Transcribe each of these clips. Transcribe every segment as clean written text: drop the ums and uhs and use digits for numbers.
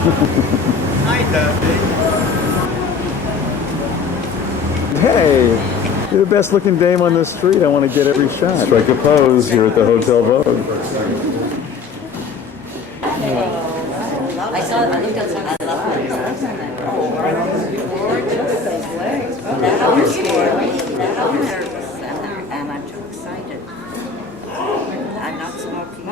Hi, Dusty. Hey, you're the best looking dame on the street. I want to get every shot. Strike a pose here at the Hotel Vogue. I saw it, I looked outside, I love it. And I'm too excited. I'm not smoking.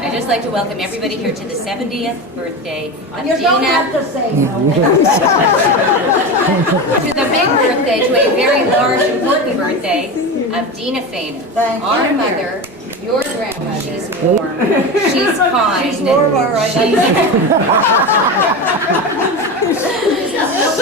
I'd just like to welcome everybody here to the 70th birthday of Deena. Don't have to say no. To the big birthday, to a very large, important birthday of Deena Fainer. Our mother, your grandma, she's warm, she's kind. She's warm, all right.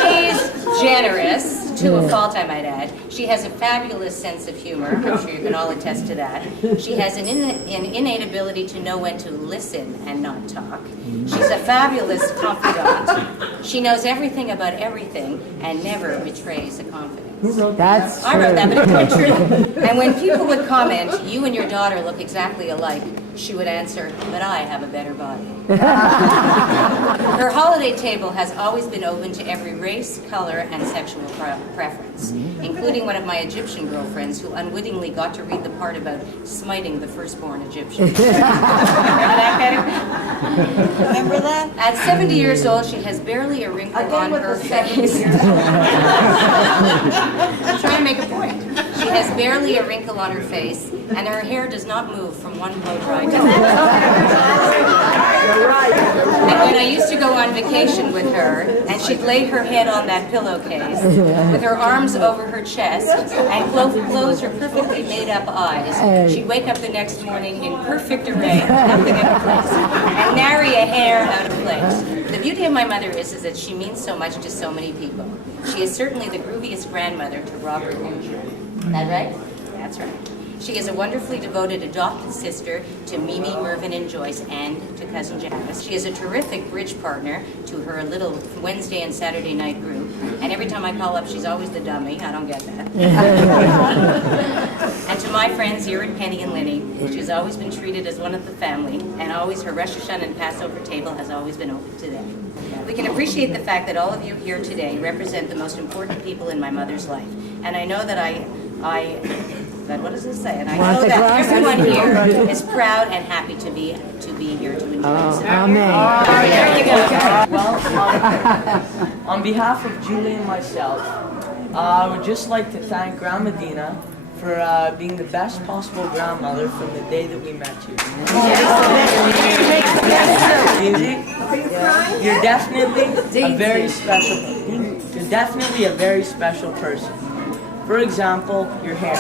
She's generous. To a fault, I might add. She has a fabulous sense of humor. I'm sure you can all attest to that. She has an innate ability to know when to listen and not talk. She's a fabulous confidant. She knows everything about everything and never betrays a confidence. That's I wrote that, but it's quite true. And when people would comment, "You and your daughter look exactly alike," she would answer, "But I have a better body." Her holiday table has always been open to every race, color, and sexual preference, including one of my Egyptian girlfriends who unwittingly got to read the part about smiting the firstborn Egyptian. Remember that, Betty? Remember that? At 70 years old, she has barely a wrinkle on her face. I'm trying to make a point. She has barely a wrinkle on her face, and her hair does not move from one blow dry to the next. And when I used to go on vacation with her, and she'd lay her head on that pillowcase, with her arms over her chest, and close her perfectly made-up eyes, she'd wake up the next morning in perfect array, nothing out of place, and nary a hair out of place. The beauty of my mother is that she means so much to so many people. She is certainly the grooviest grandmother to Robert and Joe. Is that right? That's right. She is a wonderfully devoted adopted sister to Mimi, Mervyn, and Joyce, and to cousin Janice. She is a terrific bridge partner to her little Wednesday and Saturday night group. And every time I call up, she's always the dummy. I don't get that. And to my friends here at Penny and Lenny, she's always been treated as one of the family, and always her Rosh Hashanah and Passover table has always been open to them. We can appreciate the fact that all of you here today represent the most important people in my mother's life. And I know that what does it say? And I know that everyone here is proud and happy to be here to enjoy this. Amen. There you go. Well, on behalf of Julie and myself, I would just like to thank Grandma Deena for being the best possible grandmother from the day that we met you. You're definitely a very special person. For example, your hair.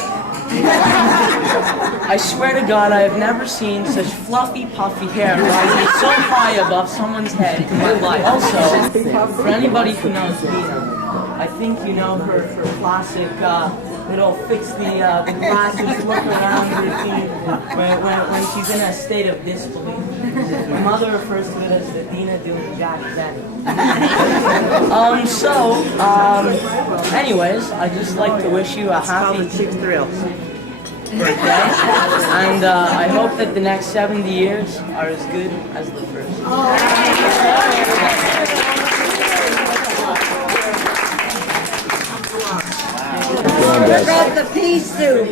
I swear to God, I have never seen such fluffy, puffy hair rising so high above someone's head in my life. Also, for anybody who knows Deena, I think you know her classic little fix the glasses look around routine when she's in a state of disbelief. My mother refers to it as the Deena doing Jack Benny. Anyways, I'd just like to wish you a happy birthday, and I hope that the next 70 years are as good as the first. Forgot the pea soup.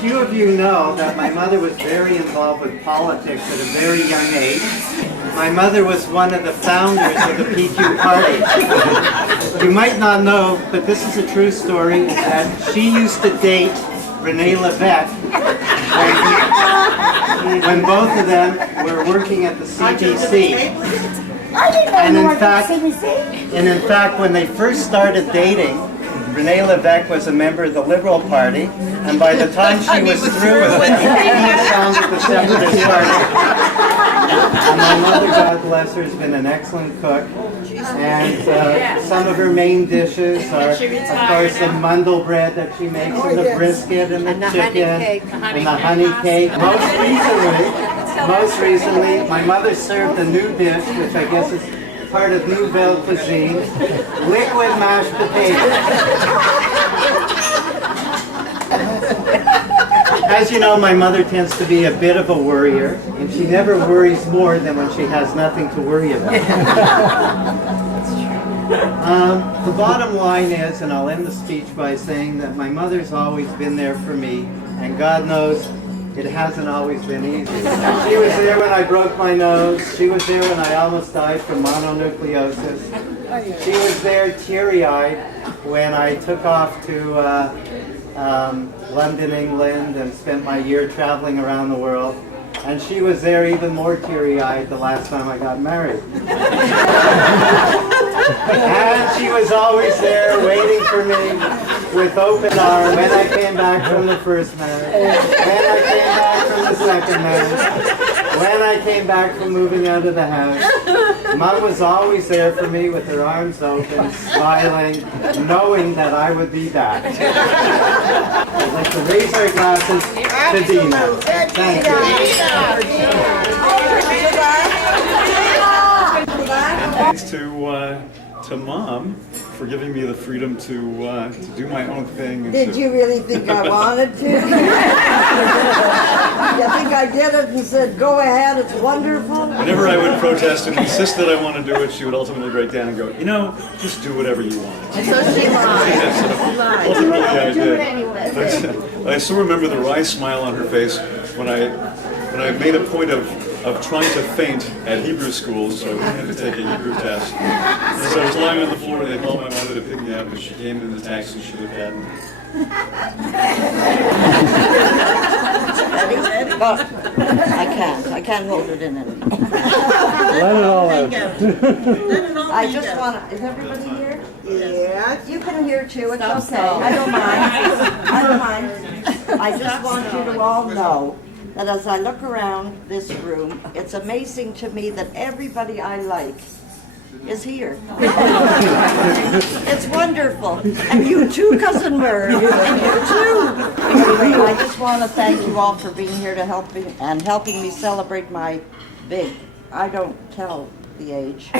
Few of you know that my mother was very involved with politics at a very young age. My mother was one of the founders of the PQ party. You might not know, but this is a true story, is that she used to date Renee Levesque when both of them were working at the CBC. I didn't know And you in were fact, CBC. and in fact, when they first started dating, Renee Levesque was a member of the Liberal Party, and by the time she was through with it, he founded the Separatist Party. And my mother, God bless her, has been an excellent cook. And some of her main dishes are, of course, the mundle bread that she makes, and the brisket, and the chicken, and the honey cake. Most recently, my mother served a new dish, which I guess is part of Nouvelle cuisine, liquid mashed potatoes. As you know, my mother tends to be a bit of a worrier, and she never worries more than when she has nothing to worry about. The bottom line is, and I'll end the speech by saying that my mother's always been there for me, and God knows it hasn't always been easy. She was there when I broke my nose. She was there when I almost died from mononucleosis. She was there teary-eyed when I took off to London, England, and spent my year traveling around the world. And she was there even more teary-eyed the last time I got married. And she was always there waiting for me with open arms when I came back from the first marriage, when I came back from the second marriage, when I came back from moving out of the house. Mom was always there for me with her arms open, smiling, knowing that I would be back. I'd like to raise our glasses to Deena. Thank you. Thanks to Mom for giving me the freedom to do my own thing. And Did you really think I wanted to? You think I did it and said, go ahead, it's wonderful? Whenever I would protest and insist that I want to do it, she would ultimately break down and go, you know, just do whatever you want. And so she lied. Ultimately, I did. I still remember the wry smile on her face when I made a point of trying to faint at Hebrew school, so I wouldn't have to take a Hebrew test. And so I was lying on the floor, and they called my mother to pick me up, and she came in the taxi, she looked at me. But I can't hold it in anymore. Let it all out. I just want to, is everybody here? Yes. You can hear too, it's okay. I don't mind. I don't mind. I just want you to all know that as I look around this room, it's amazing to me that everybody I like is here. It's wonderful. And you too, Cousin Murray. And you too. Anyway, I just want to thank you all for being here to helping me celebrate my big, I don't tell the age,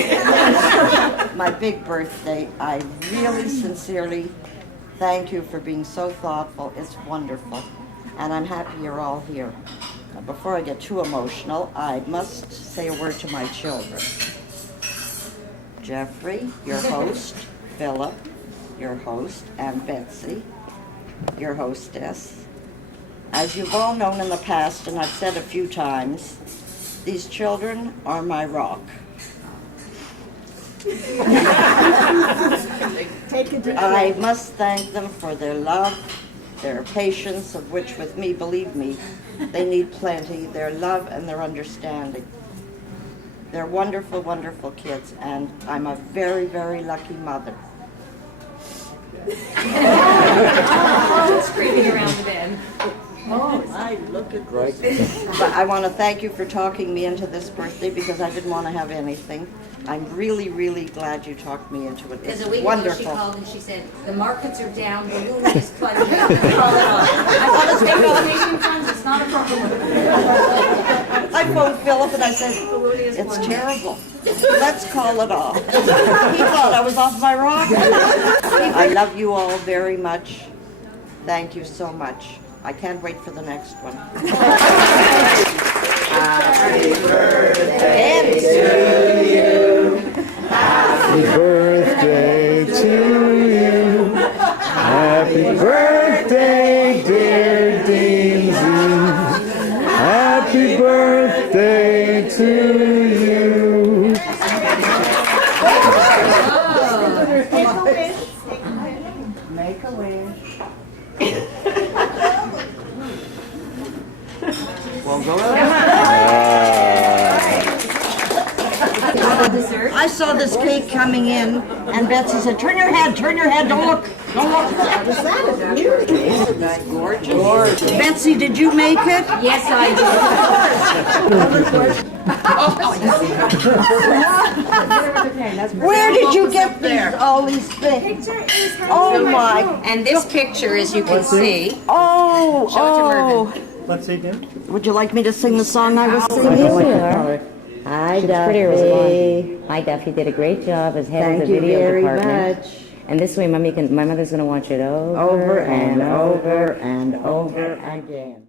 my big birthday. I really sincerely thank you for being so thoughtful. It's wonderful. And I'm happy you're all here. Now, before I get too emotional, I must say a word to my children. Jeffrey, your host, Philip, your host, and Betsy, your hostess. As you've all known in the past, and I've said a few times, these children are my rock. I must thank them for their love, their patience, of which with me, believe me, they need plenty, their love and their understanding. They're wonderful, wonderful kids, and I'm a very, very lucky mother. Screaming around the bed. Oh, I look at this. But I want to thank you for talking me into this birthday because I didn't want to have anything. I'm really, really glad you talked me into it. Because It's a week ago wonderful. she called and she said, the markets are down, the luna is plunging. Call it off. I want to take vacation funds, it's not a problem. I phoned Philip and I said, it's terrible. Let's call it off. He thought I was off my rocker. I love you all very much. Thank you so much. I can't wait for the next one. Happy birthday to you. Happy birthday to you. Happy birthday, dear Dean. Happy birthday to you. Make a wish. Well, go ahead. I saw this cake coming in, and Betsy said, turn your head, don't look, don't look. Gorgeous. Betsy, did you make it? Yes, I Where did you get all these things? Oh my, And this picture, as you can see, show it to oh. Mervyn. Let's see again. Would you like me to sing the song I was singing? Hi, Duffy. Hi, Duffy. Did a great job as head of the video department. Much. And this way, my mother's gonna watch it over Over and over and over again.